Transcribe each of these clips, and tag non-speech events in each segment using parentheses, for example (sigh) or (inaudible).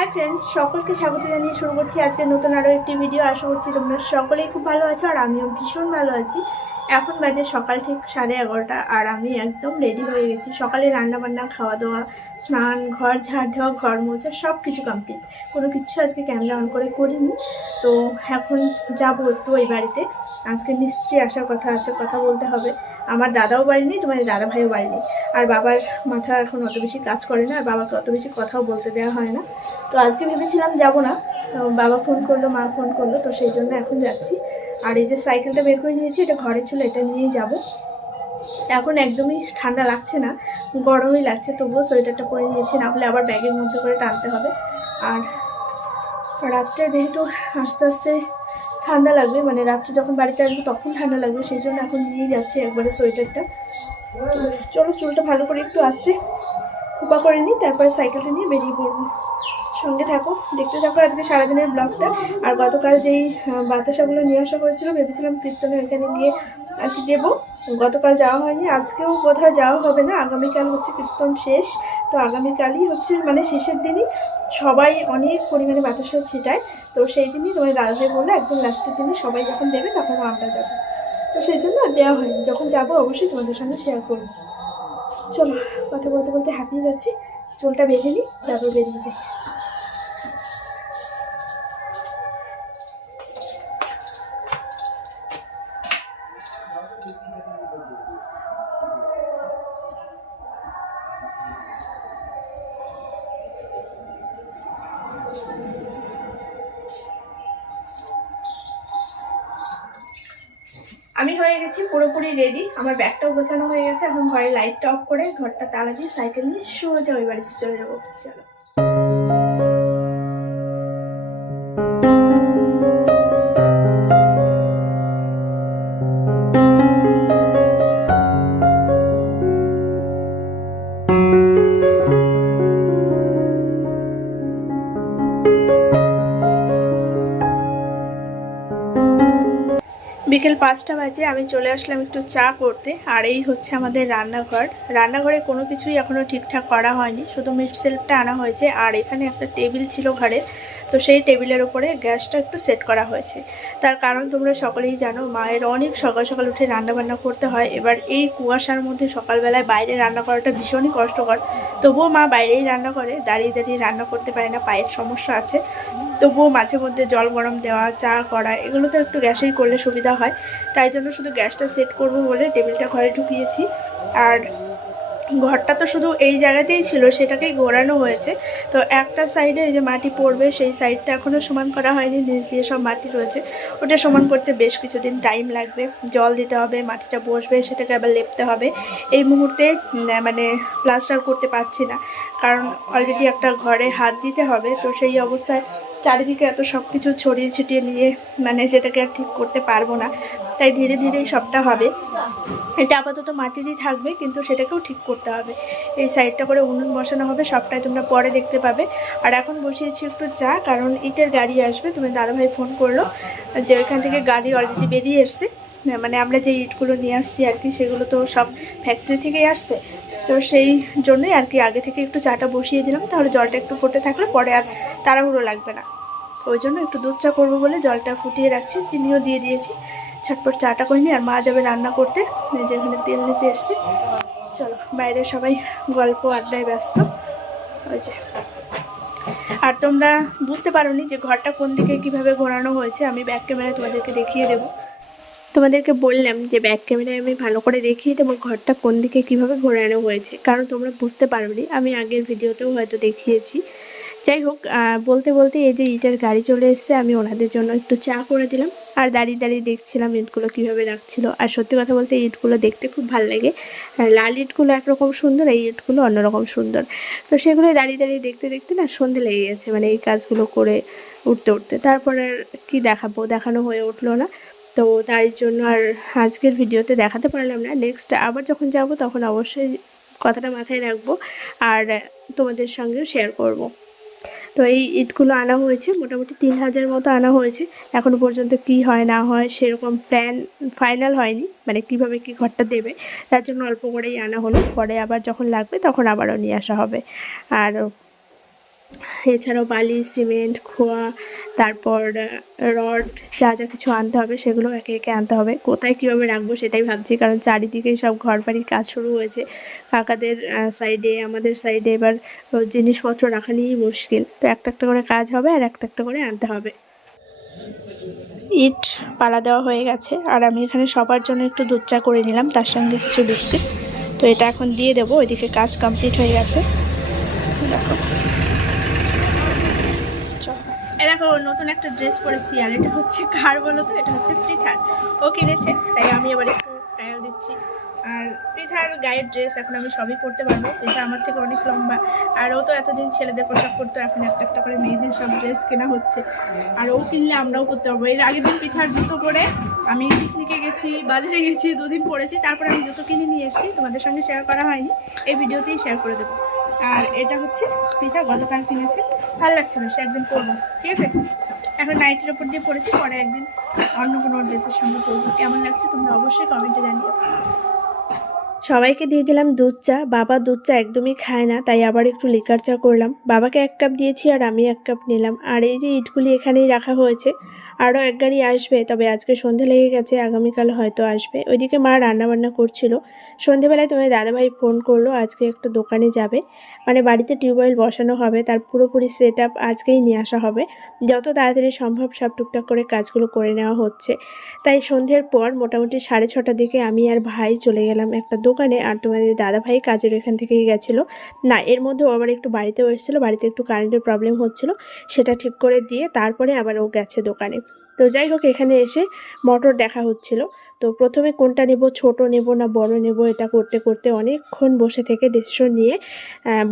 Hi friends সকলকে স্বাগত জানিয়ে শুরু করছি আজকে নতুন আরও একটি ভিডিও আশা করছি তোমরা সকলেই খুব ভালো আছো আর আমিও ভীষণ ভালো আছি। এখন বাজে সকাল ঠিক সাড়ে এগারোটা আর আমি একদম রেডি হয়ে গেছি। সকালে রান্না বান্না খাওয়া দাওয়া স্নান, ঘর ঝাড় দেওয়া, ঘর মোছা সব কিছু কমপ্লিট কোনো কিছু আজকে ক্যামেরা অন করে করিনি। তো এখন যাব একটু ওই বাড়িতে। আজকে মিস্ত্রি আসার কথা আছে, কথা বলতে হবে। আমার দাদাও বাড়ি নেই তোমার দাদা ভাইও বাড়ি নেই। আর বাবার মাথা এখন অত বেশি কাজ করে না, আর বাবাকে অত বেশি কথাও বলতে দেওয়া হয় না। তো আজকে ভেবেছিলাম যাব না বাবা ফোন করল, মা ফোন করল, তো সেই জন্য এখন যাচ্ছি। আর এই যে সাইকেলটা বের করে নিয়েছি, এটা ঘরে ছিল, এটা নিয়েই যাব। এখন একদমই ঠান্ডা লাগছে না, গরমই লাগছে, তবুও সোয়েটারটা পরে নিয়েছি, না হলে আবার ব্যাগের মধ্যে করে টানতে হবে। আর রাত্রে যেহেতু আস্তে আস্তে ঠান্ডা লাগবে মানে রাত্রে যখন বাড়িতে আসব তখন ঠান্ডা লাগবে, সেই জন্য এখন নিয়ে যাচ্ছি একবারে সোয়েটারটা। চলো, চুলটা ভালো করে একটু আসছে খোপা করে নিই, তারপরে সাইকেলটা নিয়ে বেরিয়ে পড়ব। সঙ্গে থাকো, দেখতে থাকো আজকে সারাদিনের ব্লগটা। আর গতকাল যেই বাতাসাগুলো নিয়ে আসা হয়েছিল, ভেবেছিলাম কীর্তনে ওইখানে গিয়ে আর কি দেবো। গতকাল যাওয়া হয়নি, আজকেও কোথাও যাওয়া হবে না। আগামীকাল হচ্ছে কীর্তন শেষ। তো আগামীকালই হচ্ছে মানে শেষের দিনই সবাই অনেক পরিমাণে বাতাসা ছিটায়। তো সেই দিনই তোমার দাদাভাই বলল, একদম লাস্টের দিনে সবাই যখন দেবে তখন আমরা যাব। তো সেই জন্য দেওয়া হয়নি। যখন যাব অবশ্যই তোমাদের সঙ্গে শেয়ার করব। চলো, কথা বলতে বলতে হাঁপিয়ে যাচ্ছি। চুলটা বেঁধে নিই তারপর বেরিয়ে যাই। আমি হয়ে গেছি পুরোপুরি রেডি আমার ব্যাগটাও গোছানো হয়ে গেছে। এখন ঘরে লাইটটা অফ করে ঘরটা তালা দিয়ে সাইকেল নিয়ে সোজা ওই বাড়িতে চলে যাব। চলো। পাঁচটা বাজে, আমি চলে আসলাম একটু চা করতে। আর এই হচ্ছে আমাদের রান্নাঘর। রান্নাঘরে কোনো কিছুই এখনও ঠিকঠাক করা হয়নি, শুধু মিট সেলফটা আনা হয়েছে। আর এখানে একটা টেবিল ছিল ঘরে তো সেই টেবিলের উপরে গ্যাসটা একটু সেট করা হয়েছে। তার কারণ তোমরা সকলেই জানো, মায়ের অনেক সকাল সকাল উঠে রান্নাবান্না করতে হয়। এবার এই কুয়াশার মধ্যে সকালবেলায় বাইরে রান্না করাটা ভীষণই কষ্টকর। তবুও মা বাইরেই রান্না করে, দাঁড়িয়ে দাঁড়িয়ে রান্না করতে পারে না, পায়ের সমস্যা আছে। তবুও মাঝে মধ্যে জল গরম দেওয়া, চা করা, এগুলো তো একটু গ্যাসেই করলে সুবিধা হয়। তাই জন্য শুধু গ্যাসটা সেট করব বলে টেবিলটা ঘরে ঢুকিয়েছি। আর ঘরটা তো শুধু এই জায়গাতেই ছিল, সেটাকেই ঘোরানো হয়েছে। তো একটা সাইডে যে মাটি পড়বে, সেই সাইডটা এখনও সমান করা হয়নি, নিচ দিয়ে সব মাটি রয়েছে। ওটা সমান করতে বেশ কিছুদিন টাইম লাগবে। জল দিতে হবে, মাটিটা বসবে, সেটাকে আবার লেপতে হবে। এই মুহূর্তে মানে প্লাস্টার করতে পারছি না। কারণ অলরেডি একটা ঘরে হাত দিতে হবে, তো সেই অবস্থায় চারিদিকে এত সব কিছু ছড়িয়ে ছিটিয়ে নিয়ে মানে সেটাকে আর ঠিক করতে পারব না। তাই ধীরে ধীরেই সবটা হবে। এটা আপাতত মাটিরই থাকবে, কিন্তু সেটাকেও ঠিক করতে হবে। এই সাইডটা করে উনুন বসানো হবে, সবটাই তোমরা পরে দেখতে পাবে। আর এখন বসিয়েছি একটু চা, কারণ ইটের গাড়ি আসবে, তুমি দাদাভাই ফোন করল যে ওইখান থেকে গাড়ি অলরেডি বেরিয়ে এসছে। মানে আমরা যে ইটগুলো নিয়ে আসছি আর কি, সেগুলো তো সব ফ্যাক্টরি থেকেই আসছে। তো সেই জন্যই আর কি আগে থেকে একটু চাটা বসিয়ে দিলাম, তাহলে জলটা একটু ফুটে থাকলে পরে আর তাড়াহুড়ো লাগবে না। তো ওই জন্য একটু দুধ চা করব বলে জলটা ফুটিয়ে রাখছি, চিনিও দিয়ে দিয়েছি। ছটপট চাটা করে আর মা যাবে রান্না করতে। যে এখানে তেল নিতে এসছে। চলো, বাইরে সবাই গল্প আড্ডায় ব্যস্ত। ওই যে। আর তোমরা বুঝতে পারোনি যে ঘরটা কোন দিকে কীভাবে ঘোরানো হয়েছে, আমি ব্যাক ক্যামেরায় তোমাদেরকে দেখিয়ে দেবো। তোমাদেরকে বললাম যে ব্যাক ক্যামেরায় আমি ভালো করে দেখিয়ে দেবো ঘরটা কোন দিকে কীভাবে ঘোরানো হয়েছে। কারণ তোমরা বুঝতে পারোনি, আমি আগের ভিডিওতেও হয়তো দেখিয়েছি। যাই হোক বলতে বলতে এই যে ইটের গাড়ি চলে এসছে, আমি ওনাদের জন্য একটু চা করে দিলাম। আর দাঁড়িয়ে দাঁড়িয়ে দেখছিলাম ইটগুলো কীভাবে রাখছিল। আর সত্যি কথা বলতে ইটগুলো দেখতে খুব ভালো লাগে। লাল ইটগুলো একরকম সুন্দর, এই ইটগুলো অন্যরকম সুন্দর। তো সেগুলো দাঁড়িয়ে দাঁড়িয়ে দেখতে দেখতে না সন্ধে লেগে গেছে মানে এই কাজগুলো করে উঠতে উঠতে। তারপর কি দেখাবো? দেখানো হয়ে উঠল না। তো তার জন্য আর আজকের ভিডিওতে দেখাতে পারলাম না। নেক্সট আবার যখন যাব, তখন অবশ্যই কথাটা মাথায় রাখব। আর তোমাদের সঙ্গেও শেয়ার করব। তো এই ইটগুলো আনা হয়েছে, মোটামুটি তিন হাজার মতো আনা হয়েছে। এখনও পর্যন্ত কি হয়, না হয় সেরকম প্ল্যান ফাইনাল হয়নি মানে কীভাবে কি ঘরটা দেবে, তার জন্য অল্প করেই আনা হলো। পরে আবার যখন লাগবে তখন আবারও নিয়ে আসা হবে। আর এছাড়াও বালি, সিমেন্ট, খোয়া, তারপর রড যা যা কিছু আনতে হবে সেগুলো একে একে আনতে হবে। কোথায় কীভাবে রাখব সেটাই ভাবছি, কারণ চারিদিকেই সব ঘর বাড়ির কাজ শুরু হয়েছে। কাকাদের সাইডে আমাদের সাইডে এবার জিনিসপত্র রাখা নিয়েই মুশকিল। তো একটা একটা করে কাজ হবে আর একটা একটা করে আনতে হবে। ইট পালা দেওয়া হয়ে গেছে, আর আমি এখানে সবার জন্য একটু দুধ চা করে নিলাম, তার সঙ্গে কিছু বিস্কিট। তো এটা এখন দিয়ে দেবো, ওইদিকে কাজ কমপ্লিট হয়ে গেছে। দেখো। দেখো নতুন একটা ড্রেস পরেছি, আর এটা হচ্ছে কার বলো তো? এটা হচ্ছে পৃথার। ও কিনেছে, তাই আমি আবার একটু ট্রায়াল দিচ্ছি। আর পৃথার গায়ের ড্রেস এখন আমি সবই পরতে পারব। পৃথা আমার থেকে অনেক লম্বা। আর ও তো এতদিন ছেলেদের পোশাক পরতো, এখন একটা একটা করে মেয়েদের সব ড্রেস কেনা হচ্ছে। আর ও কিনলে আমরাও করতে পারব। এর আগের দিন পৃথার জুতো পরে আমি পিকনিকে গেছি, বাজারে গেছি, দুদিন পরেছি। তারপরে আমি জুতো কিনে নিয়ে এসেছি। তোমাদের সঙ্গে শেয়ার করা হয়নি। এই ভিডিওতেই শেয়ার করে দেবো। আর এটা হচ্ছে পিঠা, গতকাল কিনেছে। ভালো লাগছে না, সে একদিন পরবো, ঠিক আছে? এখন নাইটের ওপর দিয়ে পড়েছি, পরে একদিন অন্য কোনো ড্রেসের সঙ্গে পরবো। কেমন লাগছে তোমরা অবশ্যই কমেন্টে জানিও। সবাইকে দিয়ে দিলাম দুধ চা। বাবা দুধ চা একদমই খায় না, তাই আবার একটু লিকার চা করলাম। বাবাকে এক কাপ দিয়েছি আর আমি এক কাপ নিলাম। আর এই যে ইটগুলি এখানেই রাখা হয়েছে আরও এক গাড়ি আসবে, তবে আজকে সন্ধে লেগে গেছে, আগামীকাল হয়তো আসবে। ওইদিকে মা রান্নাবান্না করছিল। সন্ধেবেলায় তোমার দাদাভাই ফোন করল, আজকে একটা দোকানে যাবে। মানে বাড়িতে টিউবওয়েল বসানো হবে, তার পুরোপুরি সেট আজকেই নিয়ে আসা হবে। যত তাড়াতাড়ি সম্ভব সব টুকটাক করে কাজগুলো করে নেওয়া হচ্ছে। তাই সন্ধ্যের পর মোটামুটি সাড়ে ছটার দিকে আমি আর ভাই চলে গেলাম একটা দোকানে, আর তোমাদের দাদাভাই কাজের এখান থেকেই গেছিল। না, এর মধ্যে আবার একটু বাড়িতেও এসেছিল, বাড়িতে একটু কারেন্টের প্রবলেম হচ্ছিল, সেটা ঠিক করে দিয়ে তারপরে আবার ও গেছে দোকানে। তো যাই হোক, এখানে এসে মটর দেখা হচ্ছিল। তো প্রথমে কোনটা নেব, ছোট নেব না বড় নেব, এটা করতে করতে অনেকক্ষণ বসে থেকে ডিসিশন নিয়ে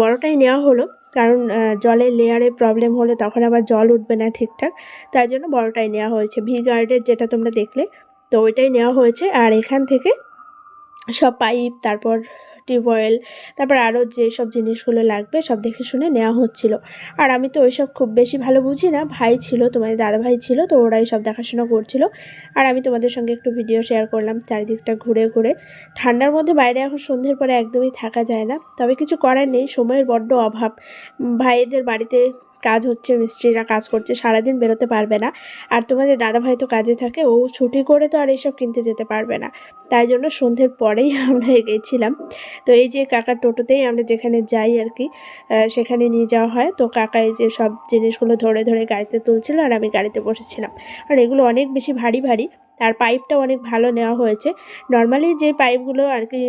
বড়টাই নেওয়া হলো। কারণ জলের লেয়ারে প্রবলেম হলে তখন আবার জল উঠবে না ঠিকঠাক। তাই জন্য বড়টাই নেওয়া হয়েছে। ভি গার্ডের যেটা তোমরা দেখলে, তো ওইটাই নেওয়া হয়েছে। আর এখান থেকে সব পাইপ তারপর টিউবওয়েল তারপর আরও যেসব জিনিসগুলো লাগবে সব দেখে শুনে নেওয়া হচ্ছিল। আর আমি তো ওইসব খুব বেশি ভালো বুঝি না, ভাই ছিল, তোমাদের দাদা ভাই ছিল, তো ওরাই সব দেখাশোনা করছিল। আর আমি তোমাদের সঙ্গে একটু ভিডিও শেয়ার করলাম, চারিদিকটা ঘুরে ঘুরে। ঠান্ডার মধ্যে বাইরে এখন সন্ধ্যের পরে একদমই থাকা যায় না, তবে কিছু করার নেই, সময়ের বড্ড অভাব। ভাইদের বাড়িতে কাজ হচ্ছে, মিস্ত্রিরা কাজ করছে, সারাদিন বেরোতে পারবে না। আর তোমাদের দাদা ভাই তো কাজে থাকে, ও ছুটি করে তো আর এইসব কিনতে যেতে পারবে না। তাই জন্য সন্ধ্যের পরেই (laughs) আমরা গেছিলাম। তো এই যে কাকার টোটোতেই আমরা যেখানে যাই আর কি সেখানে নিয়ে যাওয়া হয়। তো কাকা এই যে সব জিনিসগুলো ধরে ধরে গাড়িতে তুলছিল আর আমি গাড়িতে বসেছিলাম। আর এগুলো অনেক বেশি ভারী ভারী, আর পাইপটা অনেক ভালো নেওয়া হয়েছে। নর্মালি যে পাইপগুলো আর কি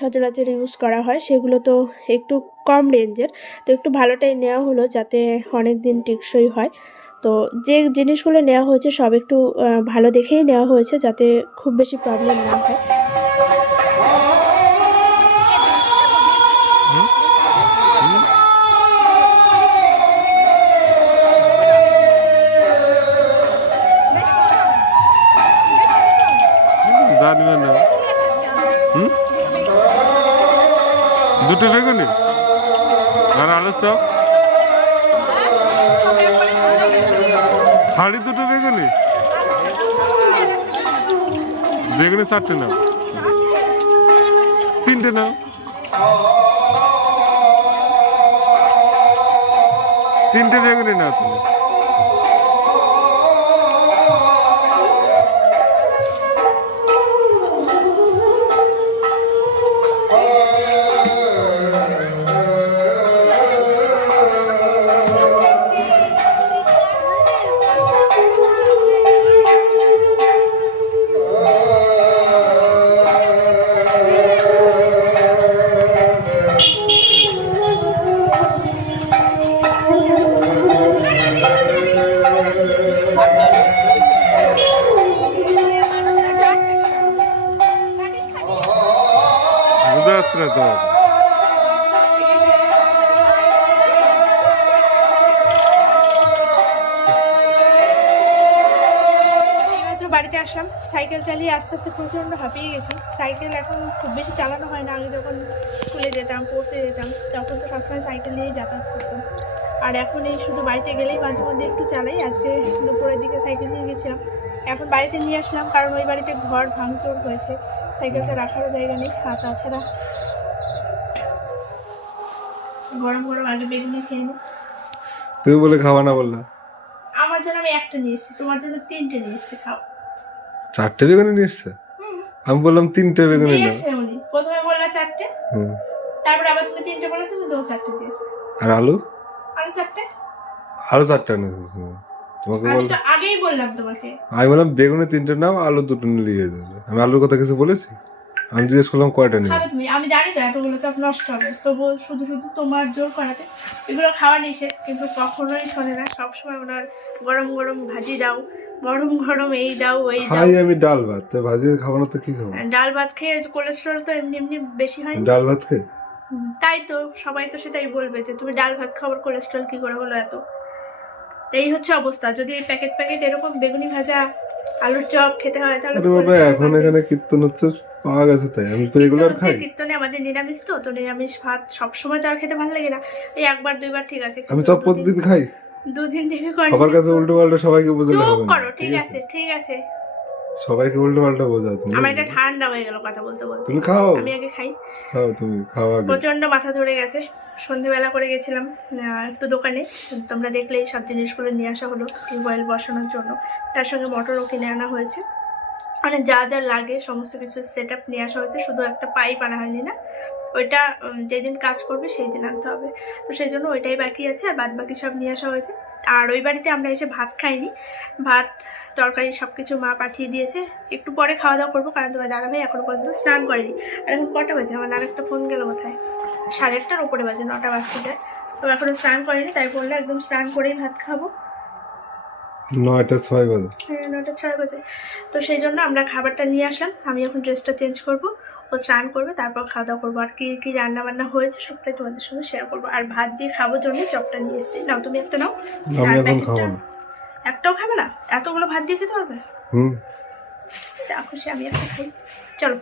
সচরাচর ইউজ করা হয়, সেগুলো তো একটু কম রেঞ্জের তো একটু ভালোটাই নেওয়া হলো যাতে অনেক দিন টেকসই হয়। তো যে জিনিসগুলো নেওয়া হয়েছে সব একটু ভালো দেখেই নেওয়া হয়েছে যাতে খুব বেশি প্রবলেম না হয়। দুটো বেগুনি? আর আলুর চপ? হাড়ি দুটো বেগুনি? বেগুনি চারটে নাও। তিনটে নাও। তিনটে বেগুনি নাও তুমি। আস্তে আস্তে প্রচণ্ড হাঁপিয়ে গেছি। সাইকেল এখন খুব বেশি চালানো হয় না। আগে যখন স্কুলে যেতাম পড়তে যেতাম তখন তো সবসময় সাইকেল নিয়েই যাতায়াত করতাম। আর এখন এই শুধু বাড়িতে গেলেই মাঝে মধ্যে একটু চালাই। আজকে দুপুরের দিকে সাইকেল নিয়ে গেছিলাম। এখন বাড়িতে নিয়ে আসলাম কারণ ওই বাড়িতে ঘর ভাঙচুর হয়েছে। সাইকেলটা রাখারও জায়গা নেই আর তাছাড়া গরম গরম আগে বেগুনি খেয়ে নি। তুমি বলে খাওয়া না বললা? আমার জন্য আমি একটা নিয়ে এসেছি তোমার জন্য তিনটে নিয়ে এসেছি খাও। চারটে বেগুনি নিয়ে এসছে? আমি বললাম তিনটে বেগুনি নিয়ে প্রথমে বললা চারটে। হুম। তারপরে আবার তুমি তিনটে বলেছ তুমি চারটে দিয়েছ। আর আলু? আলু চারটে? আলু চারটে তোমাকে বল আগেই বললাম তোমাকে। আমি বললাম বেগুনে তিনটে নাও আলু দুটো নিয়ে যাবে আমি আলুর কথা কিছু বলেছি? আমি জিজ্ঞেস করলাম কয়টা নিবে? আমি জানি তো এতগুলো চাপ নষ্ট হবে। তবু শুধু শুধু তোমার জোর করাতে। এগুলো খাওয়া নিষেধ কিন্তু কখনোই শোনে না। সবসময় ওনার গরম গরম ভাজি দাও গরম গরম এই দাও ওই দাও। খাই আমি ডাল ভাত। তো ভাজি খাব না তো কি খাব? ডাল ভাত খেয়ে কোলেস্ট্রল তো এমনি এমনি বেশি হয় ডাল ভাত খেয়ে তাই তো। সবাই তো সেটাই বলবে যে তুমি ডাল ভাত খাবার কোলেস্ট্রল কি করে হলো এত? এই হচ্ছে অবস্থা। যদি প্যাকেট প্যাকেট এরকম বেগুনি ভাজা আলুর চপ খেতে হয় তাহলে এখন এখানে কীর্তন হচ্ছে? পাওয়া গেছে তাই আমি তো রেগুলার খাই। কীর্তনে আমাদের নিরামিষ তো তো নিরামিষ ভাত সবসময় তো আর খেতে ভালো লাগে না। এই একবার দুইবার ঠিক আছে আমি চপ প্রতিদিন খাই। দুদিন থেকে সবার কাছে উল্টো পাল্টা সবাইকে হবে করো ঠিক আছে? ঠিক আছে। সবাইকে উল্টো পাল্টা বোঝাও তুমি আমার এটা ঠান্ডা হয়ে গেল কথা বলতে বলতে। তুমি খাও। আমি আগে খাই। খাও তুমি খাও আগে। প্রচণ্ড মাথা ধরে গেছে সন্ধেবেলা করে গেছিলাম একটু দোকানে। তোমরা দেখলেই সব জিনিসগুলো নিয়ে আসা হলো টিউবওয়েল বসানোর জন্য। তার সঙ্গে মটরও কিনে আনা হয়েছে। মানে যা যা লাগে সমস্ত কিছু সেট আপ নিয়ে আসা হয়েছে। শুধু একটা পাইপ আনা হয়নি না, ওইটা যেদিন কাজ করবে সেই দিন আনতে হবে। তো সেই জন্য ওইটাই বাকি আছে আর বাদ বাকি সব নিয়ে আসা হয়েছে। আর ওই বাড়িতে আমরা এসে ভাত খাইনি। ভাত, তরকারি সব কিছু মা পাঠিয়ে দিয়েছে। একটু পরে খাওয়া দাওয়া করব, কারণ তোমার দাদাভাই এখনও পর্যন্ত স্নান করেনি। আর এখন কটা বাজে? আমার আর একটা ফোন গেল কোথায়? সাড়ে আটটার উপরে বাজে, নটা বাজতে যায়। তো এখনও স্নান করেনি, তাই বললে একদম স্নান করেই ভাত খাব। নয়টা ছয় বাজে। হ্যাঁ নটা ছয় বাজে। তো সেই জন্য আমরা খাবারটা নিয়ে আসলাম। আমি এখন ড্রেসটা চেঞ্জ করব। ও স্নান করবে তারপর খাওয়া দাওয়া করব। আর কি কি রান্না বান্না হয়েছে সবটাই তোমাদের সঙ্গে শেয়ার করব। আর ভাত দিয়ে খাব জন্য চপটা নিয়ে এসেছি। নাও তুমি একটা নাও। আমি এখন খাব না। একটাও খাবে না? এতগুলো ভাত দিয়ে খেতে পারবে? হুম। যা খুশি আমি একটা খাই। চলো।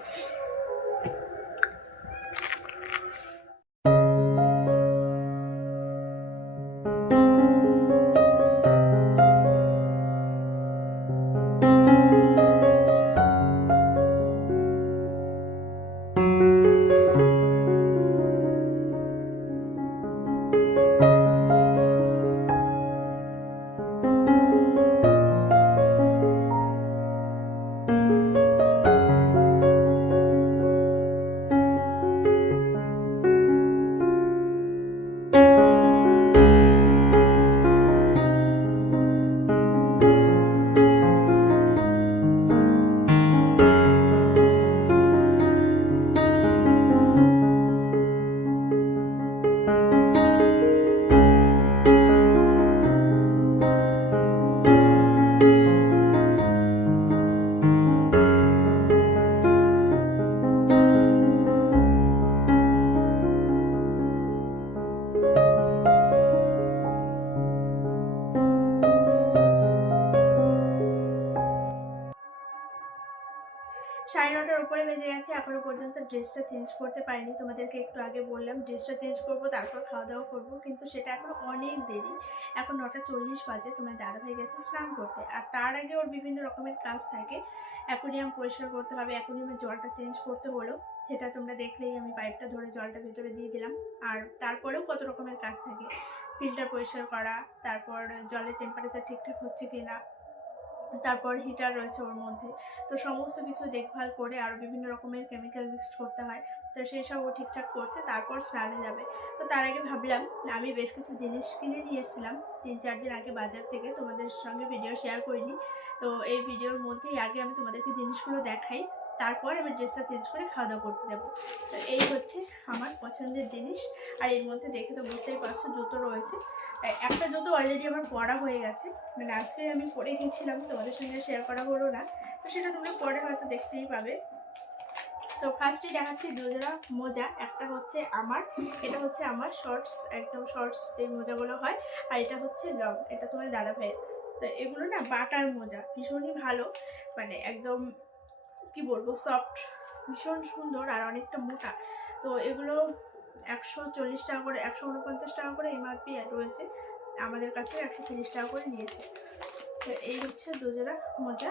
সাড়ে নটার উপরে বেজে গেছে, এখনও পর্যন্ত ড্রেসটা চেঞ্জ করতে পারিনি। তোমাদেরকে একটু আগে বললাম ড্রেসটা চেঞ্জ করব, তারপর খাওয়া দাওয়া করব, কিন্তু সেটা এখন অনেক দেরি। এখন নটা চল্লিশ বাজে, তোমার ভাই গেছে স্নান করতে। আর তার আগে ওর বিভিন্ন রকমের কাজ থাকে। অ্যাকুরিয়াম পরিষ্কার করতে হবে, অ্যাকুরিয়ামের জলটা চেঞ্জ করতে হলো। সেটা তোমরা দেখলেই আমি পাইপটা ধরে জলটা ভেতরে দিয়ে দিলাম। আর তারপরেও কত রকমের কাজ থাকে। ফিল্টার পরিষ্কার করা, তারপর জলের টেম্পারেচার ঠিকঠাক হচ্ছে কি না তারপর হিটার রয়েছে ওর মধ্যে। তো সমস্ত কিছু দেখভাল করে আরও বিভিন্ন রকমের কেমিক্যাল মিক্সড করতে হয়। তো সেই সব ও ঠিকঠাক করছে, তারপর স্নানে যাবে। তো তার আগে ভাবলাম, আমি বেশ কিছু জিনিস কিনে নিয়ে এসেছিলাম। তিন চার দিন আগে বাজার থেকে, তোমাদের সঙ্গে ভিডিও শেয়ার করিনি। তো এই ভিডিওর মধ্যেই আগে আমি তোমাদেরকে জিনিসগুলো দেখাই। তারপর আমি ড্রেসটা চেঞ্জ করে খাওয়া দাওয়া করতে যাব। তো এই হচ্ছে আমার পছন্দের জিনিস। আর এর মধ্যে দেখে তো বুঝতেই পারছ জুতো রয়েছে। একটা জুতো অলরেডি আমার পরা হয়ে গেছে। মানে আজকে আমি পরে গেছিলাম, তোমাদের সঙ্গে শেয়ার করা হলো না। তো সেটা তোমরা পরে হয়তো দেখতেই পাবে। তো ফার্স্টে দেখাচ্ছি দুজোড়া মোজা। একটা হচ্ছে আমার, এটা হচ্ছে আমার শর্টস একদম শর্টস যে মোজাগুলো হয়। আর এটা হচ্ছে লং এটা তোমার দাদা ভাইয়ের তো এগুলো না বাটার মোজা, ভীষণই ভালো। মানে একদম কি বলব সফট ভীষণ সুন্দর আর অনেকটা মোটা। তো এগুলো একশো চল্লিশ টাকা করে, একশো উনপঞ্চাশ টাকা করে এমআরপি রয়েছে। আমাদের কাছে একশো তিরিশ টাকা করে নিয়েছে। তো এই হচ্ছে দুজোড়া মোজা।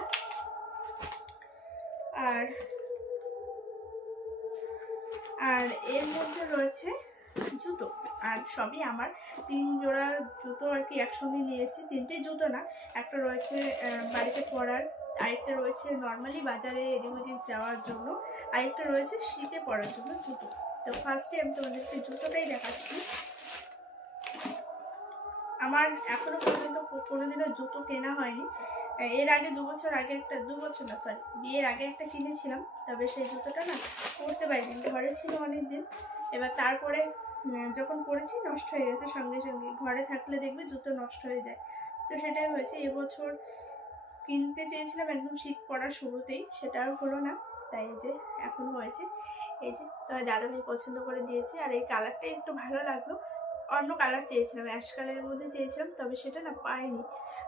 আর আর এর মধ্যে রয়েছে জুতো। আর সবই আমার। তিন জোড়া জুতো আর কি একসঙ্গে নিয়ে এসেছি। তিনটেই জুতো না, একটা রয়েছে বাড়িতে পরার আরেকটা রয়েছে নর্মালি বাজারে এদিক ওদিক যাওয়ার জন্য। আরেকটা রয়েছে শীতে পরার জন্য জুতো। তো ফার্স্টে আমি তোমাদেরকে জুতোটাই দেখাচ্ছি। আমার এখনও পর্যন্ত কোনোদিনও জুতো কেনা হয়নি। এর আগে দু বছর আগে একটা দু বছর না সরি বিয়ের আগে একটা কিনেছিলাম। তবে সেই জুতোটা না পরতে পারিনি, ঘরে ছিল অনেক দিন এবার তারপরে যখন পরেছি নষ্ট হয়ে গেছে সঙ্গে সঙ্গে। ঘরে থাকলে দেখবে জুতো নষ্ট হয়ে যায়। তো সেটাই হয়েছে, এবছর কিনতে চেয়েছিলাম একদম শীত পড়ার শুরুতেই, সেটা আর হলো না। তাই এই যে এখন হয়েছে। এই যে তোমার দাদাভাই পছন্দ করে দিয়েছে, আর এই কালারটাই একটু ভালো লাগল। অন্য কালার চেয়েছিলাম অ্যাশ কালারের মধ্যে চেয়েছিলাম, তবে সেটা না পাইনি।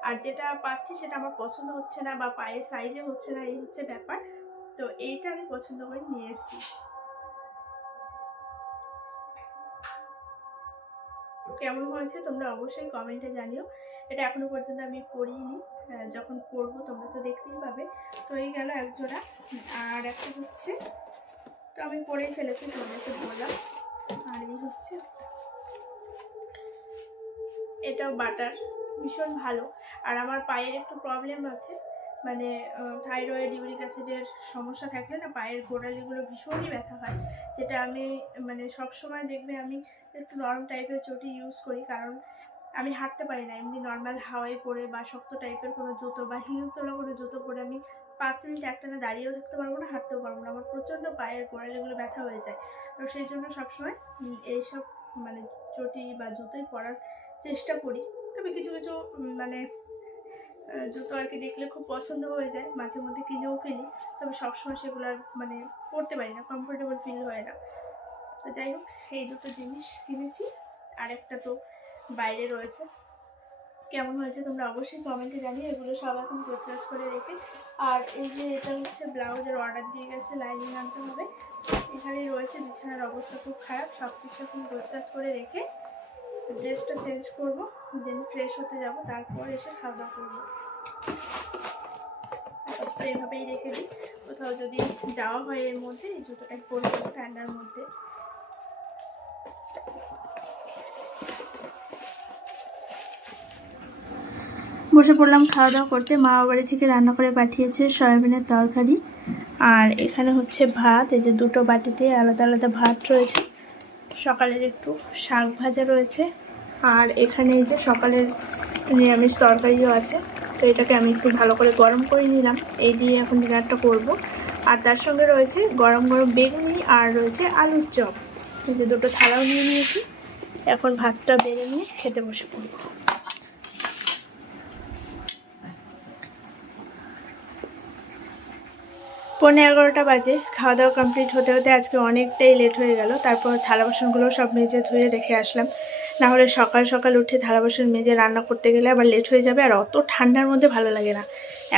আর যেটা পাচ্ছি সেটা আমার পছন্দ হচ্ছে না বা পায়ের সাইজে হচ্ছে না, এই হচ্ছে ব্যাপার। তো এইটা আমি পছন্দ করে নিয়ে এসেছি। কেমন হয়েছে তোমরা অবশ্যই কমেন্টে জানিও। এটা এখনও পর্যন্ত আমি আহ, যখন পরবো তোমরা তো দেখতেই পাবে। তো এই গেল এক জোড়া। আর একটা হচ্ছে তো আমি পরেই ফেলেছি তোমাদেরকে বললাম। আর এই হচ্ছে। এটাও বাটার ভীষণ ভালো। আর আমার পায়ের একটু প্রবলেম আছে। মানে থাইরয়েড ইউরিক অ্যাসিডের সমস্যা থাকলে না পায়ের গোড়ালিগুলো ভীষণই ব্যথা হয়। যেটা আমি মানে সব সময় দেখবে আমি একটু নরম টাইপের চটি ইউজ করি। কারণ আমি হাঁটতে পারি না। এমনি নর্মাল হাওয়ায় পরে বা শক্ত টাইপের কোনো জুতো বা হিল তোলা কোনো জুতো পরে আমি পাঁচ মিনিট একটানা দাঁড়িয়েও থাকতে পারব না, হাঁটতেও পারব না। আমার প্রচণ্ড পায়ের গোড়ালিগুলো ব্যথা হয়ে যায়। তো সেই জন্য সবসময় এইসব মানে চটি বা জুতোই পরার চেষ্টা করি। তবে কিছু কিছু মানে জুতো আর কি দেখলে খুব পছন্দ হয়ে যায়। মাঝে মধ্যে কিনেও ফেলি তবে সবসময় সেগুলো আর মানে পরতে পারি না কমফোর্টেবল ফিল হয় না। তো যাই হোক, এই দুটো জিনিস কিনেছি। আর একটা তো বাইরে রয়েছে। কেমন হয়েছে তোমরা অবশ্যই কমেন্টে জানিও, এগুলো সব এখন গোছগাছ করে রেখে। আর এই যে এটা হচ্ছে ব্লাউজের অর্ডার দিয়ে গেছে লাইনিং আনতে হবে। এখানেই রয়েছে, বিছানার অবস্থা খুব খারাপ সব কিছু এখন গোছগাছ করে রেখে ড্রেসটা চেঞ্জ করব। দেন ফ্রেশ হতে যাব, তারপর এসে খাওয়া দাওয়া করব আপাতত এভাবেই রেখে দিই। কোথাও যদি যাওয়া হয় এর মধ্যে, এই জুতোটাই পরে যাব ঠান্ডার মধ্যে। বসে পড়লাম খাওয়া দাওয়া করতে। মা বাড়ি থেকে রান্না করে পাঠিয়েছে সয়াবিনের তরকারি। আর এখানে হচ্ছে ভাত, এই যে দুটো বাটিতে আলাদা আলাদা ভাত রয়েছে। সকালের একটু শাক ভাজা রয়েছে। আর এখানে যে সকালের নিরামিষ তরকারিও আছে, তো এটাকে আমি একটু ভালো করে গরম করে নিলাম। এই দিয়ে এখন ডিনারটা করব। আর তার সঙ্গে রয়েছে গরম গরম বেগুনি আর রয়েছে আলুর চপ। এই যে দুটো থালাও নিয়ে নিয়েছি। এখন ভাতটা বেড়ে নিয়ে খেতে বসে পড়ব। পনেরো এগারোটা বাজে। খাওয়া দাওয়া কমপ্লিট হতে হতে আজকে অনেকটাই লেট হয়ে গেল। তারপর থালা বাসনগুলো সব মেজে ধুয়ে রেখে আসলাম। না হলে সকাল সকাল উঠে থালা বাসন মেজে রান্না করতে গেলে আবার লেট হয়ে যাবে, আর অত ঠান্ডার মধ্যে ভালো লাগে না।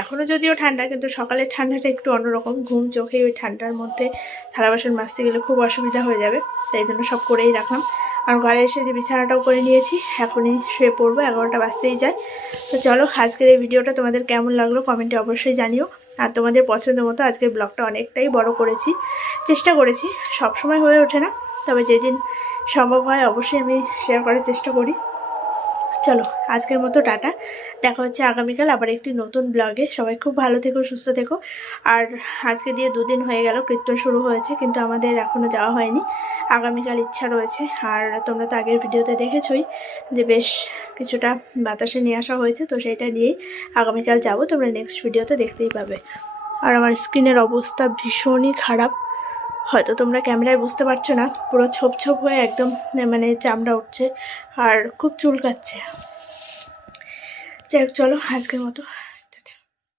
এখনও যদিও ঠান্ডা, কিন্তু সকালের ঠান্ডাটা একটু অন্যরকম। ঘুম, চোখে ওই ঠান্ডার মধ্যে থালা বাসন মাজতে গেলে খুব অসুবিধা হয়ে যাবে, তাই জন্য সব করেই রাখলাম। আর ঘরে এসে যে বিছানাটাও করে নিয়েছি, এখনই শুয়ে পড়ব, এগারোটা বাজতেই যায়। তো চলো, আজকের এই ভিডিওটা তোমাদের কেমন লাগল কমেন্টে অবশ্যই জানিও। আর তোমাদের পছন্দ মতো আজকের ব্লগটা অনেকটাই বড় করেছি, চেষ্টা করেছি সব সময় হয়ে ওঠে না। তবে যেদিন সম্ভব হয় অবশ্যই আমি শেয়ার করার চেষ্টা করি। চলো, আজকের মতো টাটা। দেখা হচ্ছে আগামীকাল আবার একটি নতুন ব্লগে সবাই খুব ভালো থেকো, সুস্থ থেকো। আর আজকে দিয়ে দুদিন হয়ে গেল, কীর্তন শুরু হয়েছে, কিন্তু আমাদের এখনও যাওয়া হয়নি। আগামীকাল ইচ্ছা রয়েছে। আর তোমরা তো আগের ভিডিওতে দেখেছই যে বেশ কিছুটা বাতাসে নিয়ে আসা হয়েছে, তো সেইটা দিয়েই আগামীকাল যাব। তোমরা নেক্সট ভিডিওতে দেখতেই পাবে। আর আমার স্কিনের অবস্থা ভীষণই খারাপ। হয়তো তোমরা ক্যামেরায় বুঝতে পারছ না, পুরো ছোপ ছোপ হয়ে একদম মানে চামড়া উঠছে আর খুব চুলকাচ্ছে। যাই চলো আজকের মতো।